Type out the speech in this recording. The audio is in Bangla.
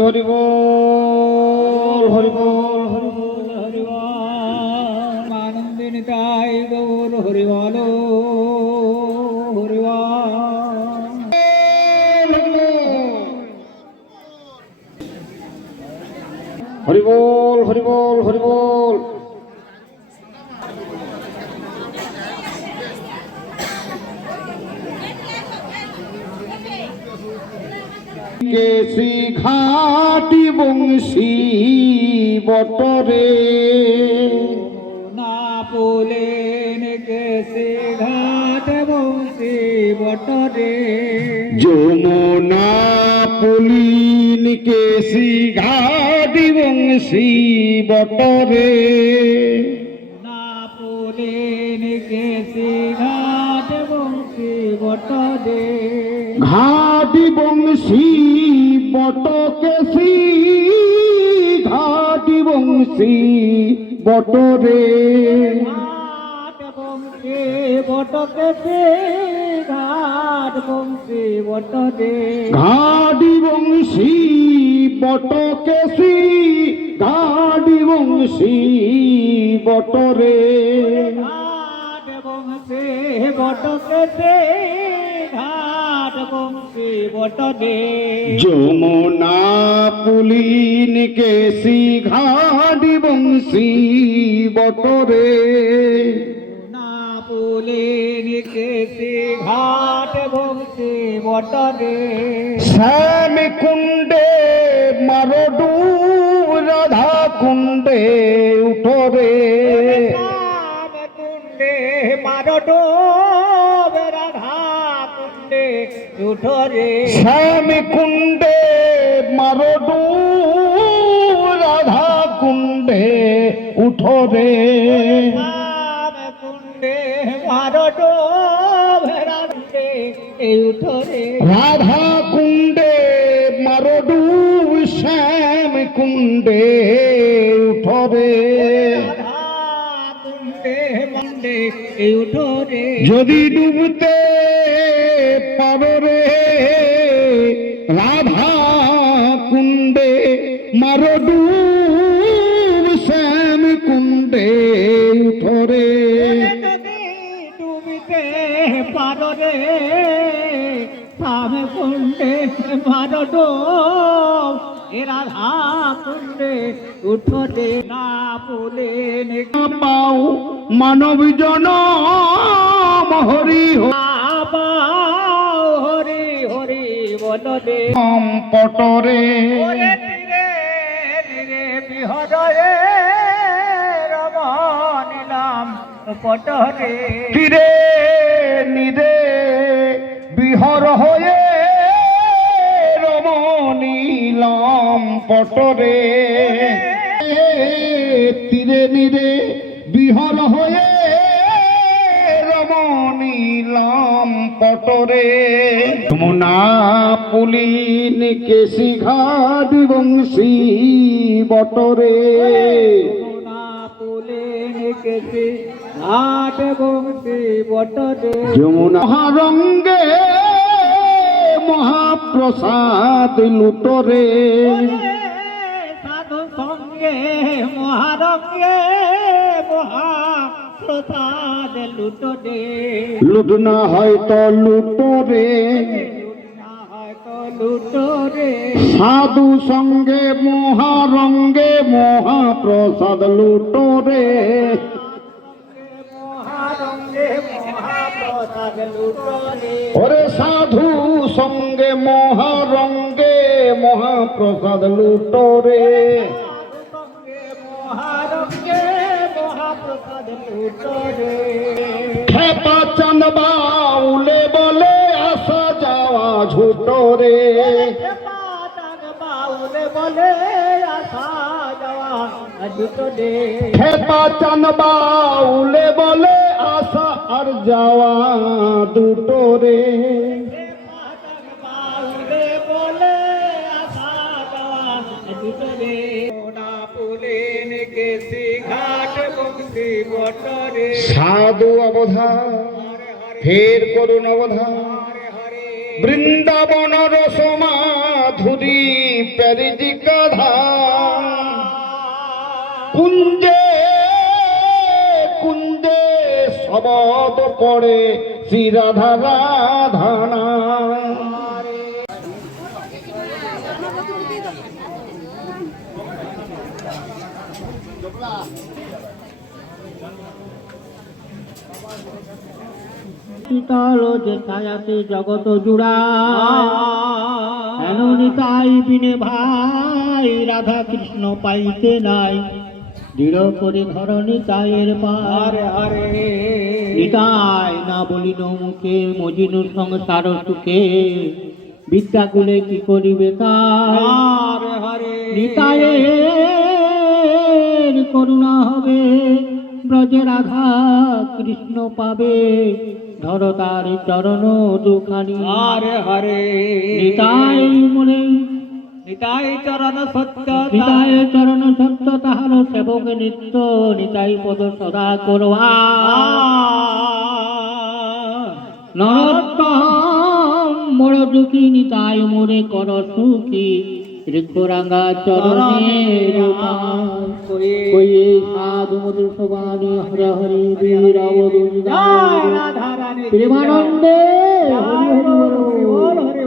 হরি বল হরি বল হরি আনন্দিনী তাই গৌর হরি বল হরি বল হরি বল। কেসি ঘাটি বংশী বটরে? না পোলেন কেসে ঘাট বংশী বটরে? যমুনা পুলিন কেসি ঘাটি বংশী বটরে? না পোলেন কেসে ঘাট বংশী বটরে ঘাট বংশী বটকেছে ঘাট বংশী বটরে ঘাটি বংশী বট কেসি ঘাটি বংশী বটরে ঘাট বংশী বটকেছে ঘাট বংশী। যমুনা পুলিন কেসি ঘাটি বংশী বটরে। ঘাট বংশী বটরে। শ্যাম কুণ্ডে মারডু রাধা কুণ্ডে উঠরে। রাম কুণ্ডে মারডো উঠরে শ্যাম কুণ্ডে মারডু রাধা কুণ্ডে উঠরে রাম কুণ্ডে মারডো রাধে কুণ্ডে মারডু শ্যাম কুণ্ডে উঠরে যদি ডুবতে রাধা কুণ্ডে মারো ডুব শ্যাম কুণ্ডে উঠরে ডুবিতে পারো সামে কুণ্ডে মারো এ রাধা কুণ্ডে উঠো দে না বলে পাও মানব জন হরি বাবাও হরি বল দে হম পটরে। তীরে নিরে বিহর হয়ে রমণীলাম পটরে। তীরে নিরে বিহর হয়ে রমণীলাম পটরে। যমুনা পুলিন কেশি ঘাট বংশী বটরে। যমুনা মহারঙ্গে মহাপ্রসাদ লুটরে। সাধু সঙ্গে মহারঙ্গে মহা প্রসাদ লুটরে লুটনা হয়তো লুটরে। লুটরে সাধু সঙ্গে মহারঙ্গে মহাপ্রসাদ লুটোরে। মহারঙ্গে মহাপ্রসাদ লুটরে। ওরে সাধু সঙ্গে মহারঙ্গে মহাপ্রসাদ লুটরে। বাউলে বলে আসা যাওয়া দুটো দে খেপা চাঁদ বাউলে বলে আসা আর যাওয়া দুটো রে পাতান বাউলে বলে আসা যাওয়া দুটো দে ওনা পুলে নেকেছি ঘাট বংশী বটরে। সাধু অবধা ফের করুন অবধা বৃন্দাবন রসমাধ ধুরি প্যারিজিকা ধাম কুঞ্জে কুঞ্জে সবদ পড়ে শ্রী রাধা। রাধানা শীতল যে ছায়াতে জগত জুড়া। নিতাই বিনে ভাই রাধা কৃষ্ণ পাইতে নাই। দৃঢ় করে ধর তাইয়ের পার হরে নিতাই না বলিল মুখে মজিনুর সংসার সুখে। বিদ্যাকুলে কি করিবে তার হরে হরে নিতায়ের করুণা হবে। ব্রজে রাধা কৃষ্ণ পাবে ধর তার চরণ দুখানি। হরে হরে। নিতাই মনে নিতাই চরণ সত্য নিতাই চরণ সত্য তাহার সেবক নিত্য নিতাই পদ সদা করবা নরোত্তম বড় দুঃখী নিতাই মোরে কর সুখী। ঋক্ষরাঙ্গা চরণের কয়ে সাধু মধুর সবানি হর হরি বীর প্রেমানন্দে হরি হরি